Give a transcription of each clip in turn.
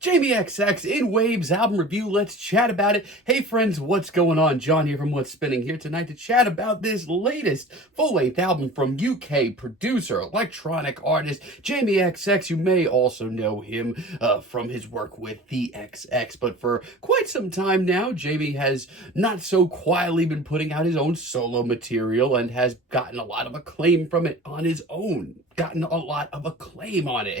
Jamie XX in Waves album review. Let's chat about it. Hey friends, what's going on? John here from What's Spinning here tonight to chat about this latest full-length album from UK producer, electronic artist Jamie XX. You may also know him from his work with the XX, but for quite some time now, Jamie has not so quietly been putting out his own solo material and has gotten a lot of acclaim from it on his own. And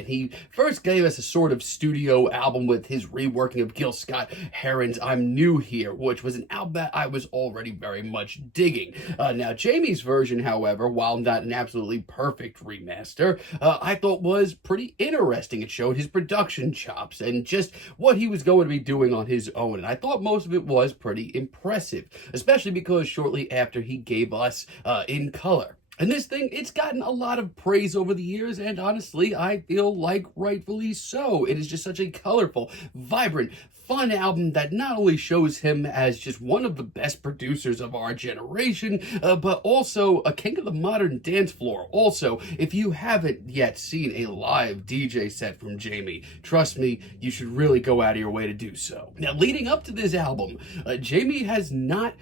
he first gave us a sort of studio album with his reworking of Gil Scott-Heron's I'm New Here, which was an album that I was already very much digging. Now, Jamie's version, however, while not an absolutely perfect remaster, I thought was pretty interesting. It showed his production chops and just what he was going to be doing on his own, and I thought most of it was pretty impressive, especially because shortly after he gave us In Color. And this thing, it's gotten a lot of praise over the years, and honestly, I feel like rightfully so. It is just such a colorful, vibrant, fun album that not only shows him as just one of the best producers of our generation, but also a king of the modern dance floor. Also, if you haven't yet seen a live DJ set from Jamie, trust me, you should really go out of your way to do so. Now, leading up to this album, Jamie has not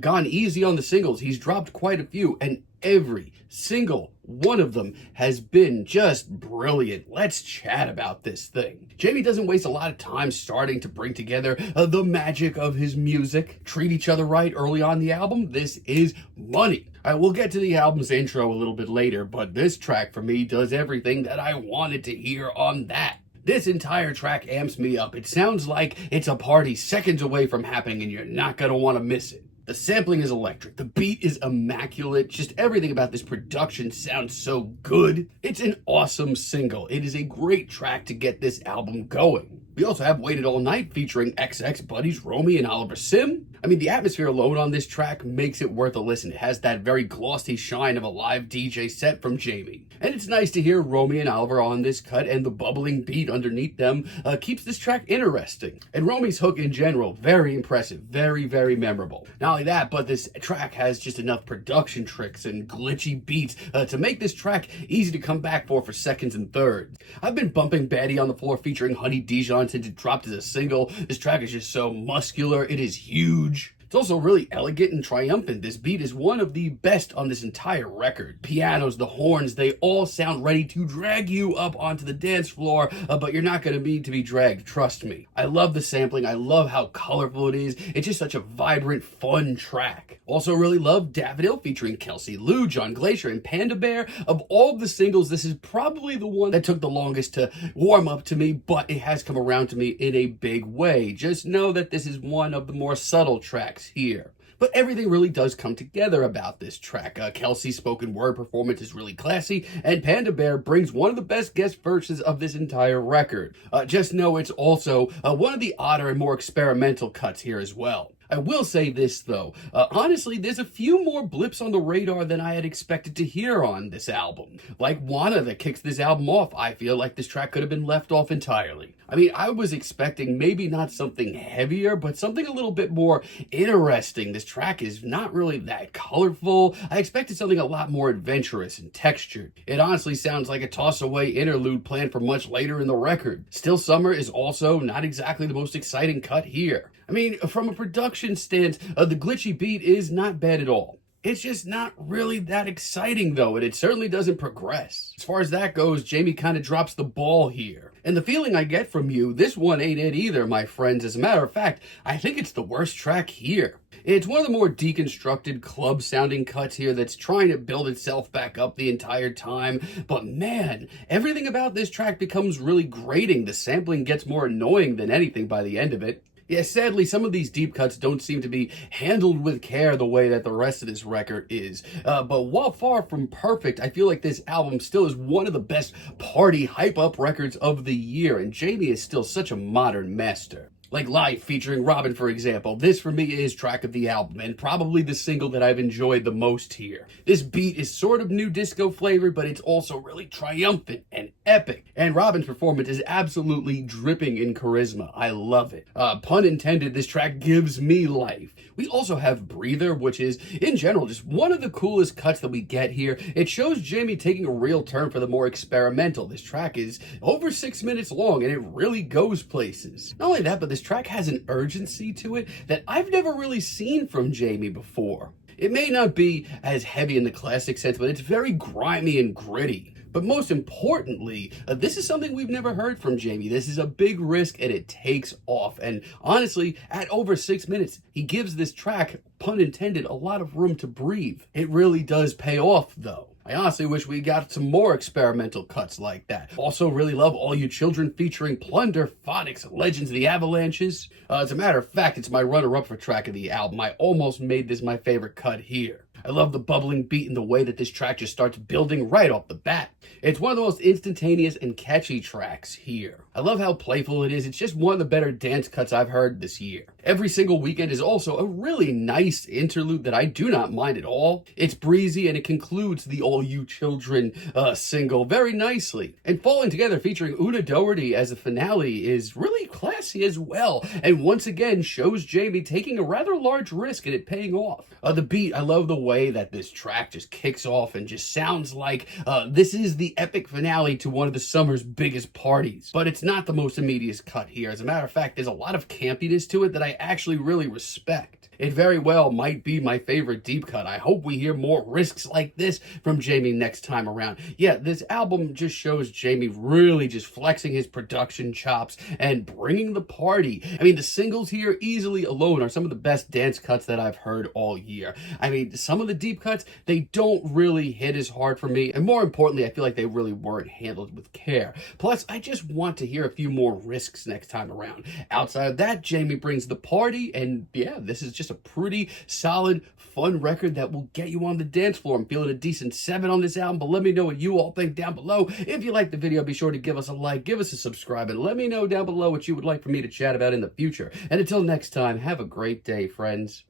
gone easy on the singles. He's dropped quite a few, and every single one of them has been just brilliant. Let's chat about this thing. Jamie doesn't waste a lot of time starting to bring together the magic of his music. Treat each other right early on the album. This is money. We'll get to the album's intro a little bit later, but this track for me does everything that I wanted to hear on that. This entire track amps me up. It sounds like it's a party seconds away from happening and you're not going to want to miss it. The sampling is electric. The beat is immaculate. Just everything about this production sounds so good. It's an awesome single. It is a great track to get this album going. We also have Waited All Night featuring XX buddies Romy and Oliver Sim. I mean, the atmosphere alone on this track makes it worth a listen. It has that very glossy shine of a live DJ set from Jamie. And it's nice to hear Romy and Oliver on this cut, and the bubbling beat underneath them keeps this track interesting. And Romy's hook in general, very impressive, very, very memorable. Not only that, but this track has just enough production tricks and glitchy beats to make this track easy to come back for seconds and thirds. I've been bumping Baddy on the Floor featuring Honey Dijon since it dropped as a single. This track is just so muscular. It is huge. It's also really elegant and triumphant. This beat is one of the best on this entire record. Pianos, the horns, they all sound ready to drag you up onto the dance floor, but you're not going to need to be dragged, trust me. I love the sampling. I love how colorful it is. It's just such a vibrant, fun track. Also really love Dafodil featuring Kelsey Lou, John Glacier, and Panda Bear. Of all the singles, this is probably the one that took the longest to warm up to me, but it has come around to me in a big way. Just know that this is one of the more subtle tracks here. But everything really does come together about this track. Kelsey's spoken word performance is really classy, and Panda Bear brings one of the best guest verses of this entire record. Just know it's also one of the odder and more experimental cuts here as well. I will say this, though. Honestly, there's a few more blips on the radar than I had expected to hear on this album. Like Wanna that kicks this album off. I feel like this track could have been left off entirely. I mean, I was expecting maybe not something heavier, but something a little bit more interesting. This track is not really that colorful. I expected something a lot more adventurous and textured. It honestly sounds like a toss-away interlude planned for much later in the record. Still Summer is also not exactly the most exciting cut here. I mean, from a production stance, the glitchy beat is not bad at all. It's just not really that exciting, though, and it certainly doesn't progress. As far as that goes, Jamie kind of drops the ball here. And the feeling I get from you, this one ain't it either, my friends. As a matter of fact, I think it's the worst track here. It's one of the more deconstructed club-sounding cuts here that's trying to build itself back up the entire time. But man, everything about this track becomes really grating. The sampling gets more annoying than anything by the end of it. Yeah, sadly, some of these deep cuts don't seem to be handled with care the way that the rest of this record is. But while far from perfect, I feel like this album still is one of the best party hype-up records of the year, and Jamie is still such a modern master. Like Life featuring Robin, for example. This for me is track of the album, and probably the single that I've enjoyed the most here. This beat is sort of new disco flavored, but it's also really triumphant and epic. And Robin's performance is absolutely dripping in charisma. I love it. Pun intended, this track gives me life. We also have Breather, which is, in general, just one of the coolest cuts that we get here. It shows Jamie taking a real turn for the more experimental. This track is over 6 minutes long, and it really goes places. Not only that, but this track has an urgency to it that I've never really seen from Jamie before. It may not be as heavy in the classic sense, but it's very grimy and gritty. But most importantly, this is something we've never heard from Jamie. This is a big risk, and it takes off. And honestly, at over 6 minutes, he gives this track, pun intended, a lot of room to breathe. It really does pay off, though. I honestly wish we got some more experimental cuts like that. Also really love All You Children featuring Plunder, Phonics, Legends of the Avalanches. As a matter of fact, it's my runner-up for track of the album. I almost made this my favorite cut here. I love the bubbling beat and the way that this track just starts building right off the bat. It's one of the most instantaneous and catchy tracks here. I love how playful it is. It's just one of the better dance cuts I've heard this year. Every Single Weekend is also a really nice interlude that I do not mind at all. It's breezy and it concludes the All You Children single very nicely. And Falling Together featuring Una Doherty as a finale is really classy as well. And once again shows Jamie taking a rather large risk and it paying off. The beat, I love the way that this track just kicks off and just sounds like this is the epic finale to one of the summer's biggest parties. But it's not the most immediate cut here. As a matter of fact, there's a lot of campiness to it that I actually really respect. It very well might be my favorite deep cut. I hope we hear more risks like this from Jamie next time around. Yeah, this album just shows Jamie really just flexing his production chops and bringing the party. I mean, the singles here easily alone are some of the best dance cuts that I've heard all year. I mean, some of the deep cuts, they don't really hit as hard for me. And more importantly, I feel like they really weren't handled with care. Plus, I just want to hear a few more risks next time around. Outside of that, Jamie brings the party, and yeah, this is just a pretty solid, fun record that will get you on the dance floor. I'm feeling a decent 7 on this album, but let me know what you all think down below. If you liked the video, be sure to give us a like, give us a subscribe, and let me know down below what you would like for me to chat about in the future. And until next time, have a great day, friends.